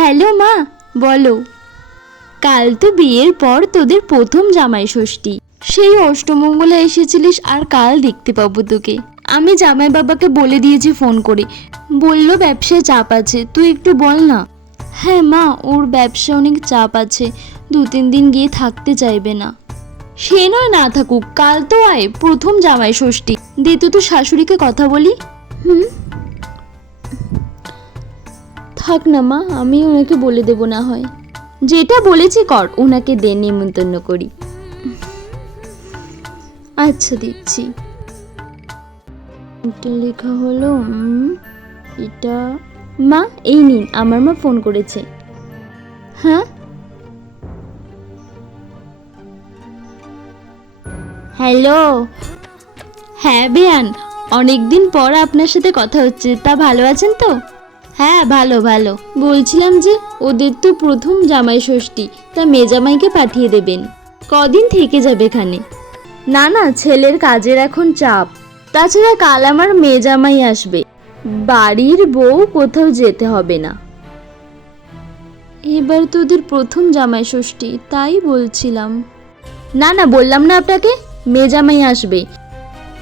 Hello মা, বলো। কাল তো বিয়ের পর তোদের প্রথম জামাই ষষ্ঠী। সেই অষ্টমঙ্গলে এসেছিলিস আর কাল দেখতে পাবো তোকে। আমি জামাই বাবাকে বলে দিয়েছি ফোন করে। বলল, ব্যবসায় চাপ আছে, তুই একটু বল না। হ্যাঁ মা, ওর ব্যবসা অনেক চাপ আছে দু তিন দিন গিয়ে থাকতে চাইবে না। সে নয় না থাকুক, কাল তো আয়, প্রথম জামাই ষষ্ঠী। দে তো শাশুড়িকে কথা বলি। হুম? থাক না মা, আমি ওনাকে বলে দেবো না হয়। যেটা বলেছি কর, ওনাকে দে, নিমন্ত্রণ করি। আচ্ছা দিচ্ছি। এটা লেখা হলো এটা, মা, এই নিন, আমার মা ফোন করেছে। হ্যাঁ? হ্যালো? হ্যাঁ বেয়ান। অনেকদিন পর আপনার সাথে কথা হচ্ছে, তা ভালো আছেন তো? হ্যাঁ ভালো ভালো। বলছিলাম যে ওদের তো প্রথম জামাই ষষ্ঠী তা মেজামাইকে পাঠিয়ে দেবেন। কদিন থেকে যাবে এখানে? না না ছেলের কাজের এখন চাপ। তাছাড়া কাল আমার মেজামাই আসবে। বাড়ির বউ কোথাও যেতে হবে না। এবার তো ওদের প্রথম জামাই ষষ্ঠী তাই বলছিলাম। না না বললাম না আপনাকে মেজামাই আসবে।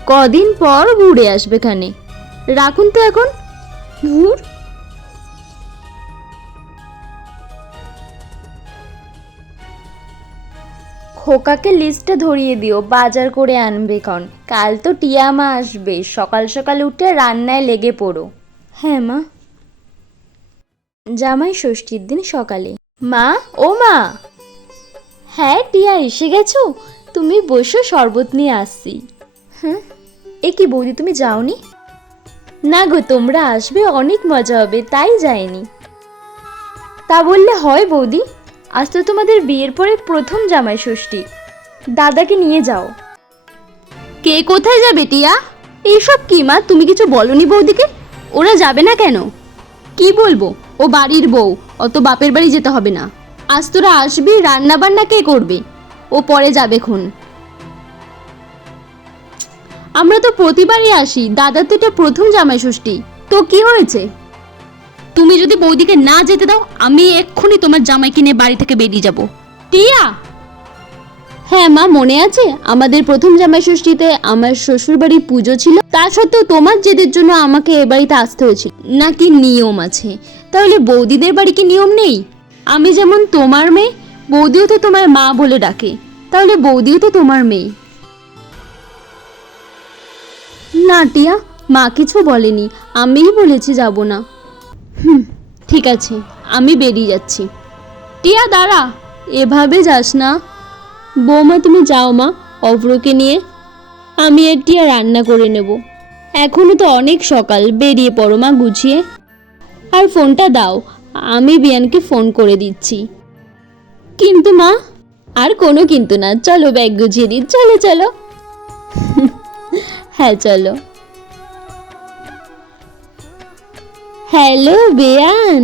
কদিন পর ঘুরে আসবে এখানে। রাখুন তো এখন। ঘুর খোকাকে লিস্টটা ধরিয়ে দিও বাজার করে আনবে কন। কাল তো টিয়া মা আসবে সকাল সকাল উঠে রান্নায় লেগে পড়ো। হ্যাঁ মা। জামাই ষষ্ঠীর দিন সকালে মা ও মা! হ্যাঁ টিয়া এসে গেছো? তুমি বসো শরবত নিয়ে আসছি। হ্যাঁ। এ কি বৌদি তুমি যাওনি? না গো তোমরা আসবে অনেক মজা হবে তাই যায়নি তা বললে হয় বৌদি। আজ তো তোমাদের বিয়ের পরে প্রথম জামাই ষষ্ঠী। দাদাকে নিয়ে যাও। কে কোথায় যাবে টিয়া? এইসব কি মা? তুমি কিছু বলনি বৌদিকে? ওরা যাবে না কেন? কি বলব? ও বাড়ির বউ, অত বাপের বাড়ি যেতে হবে না। আজ তোরা আসবি রান্না বান্না কে করবে? ও পরে যাবে খুন। আমরা তো প্রতিবারই আসি, দাদা তো এটা প্রথম জামাই ষষ্ঠী। তো কি হয়েছে? তুমি যদি বৌদিকে না যেতে দাও, আমি এক্ষুনি তোমার জামাইকে নিয়ে বাড়ি থেকে বেরিয়ে যাব। টিয়া! হ্যাঁ মা, মনে আছে? আমাদের প্রথম জামাই ষষ্ঠীতে আমার শ্বশুর বাড়ির পুজো ছিল। তা সত্ত্বেও তোমার জেদের জন্য আমাকে এ বাড়িতে আসতে হয়েছিল। নাকি নিয়ম আছে? তাহলে বৌদিদের বাড়ি কি নিয়ম নেই? আমি যেমন তোমার মেয়ে, বৌদিও তো তোমার মা বলে ডাকে। তাহলে বৌদিও তো তোমার মেয়ে। না টিয়া, মা কিছু বলেনি। আমিই বলেছি যাব না। ঠিক আছে, আমি বেরিয়ে যাচ্ছি। টিয়া, দাঁড়া। এভাবে যাস না। বৌমা, তুমি যাও মা অভ্রকে নিয়ে। আমি এর টিয়া রান্না করে নেব। এখনও তো অনেক সকাল, বেরিয়ে পড়ো মা গুছিয়ে। আর ফোনটা দাও, আমি বিয়ানকে ফোন করে দিচ্ছি। কিন্তু মা, আর কোনো কিন্তু না। চলো ব্যাগ গুছিয়ে দিই, চলো চলো। হ্যাঁ চলো। হ্যালো বেয়ান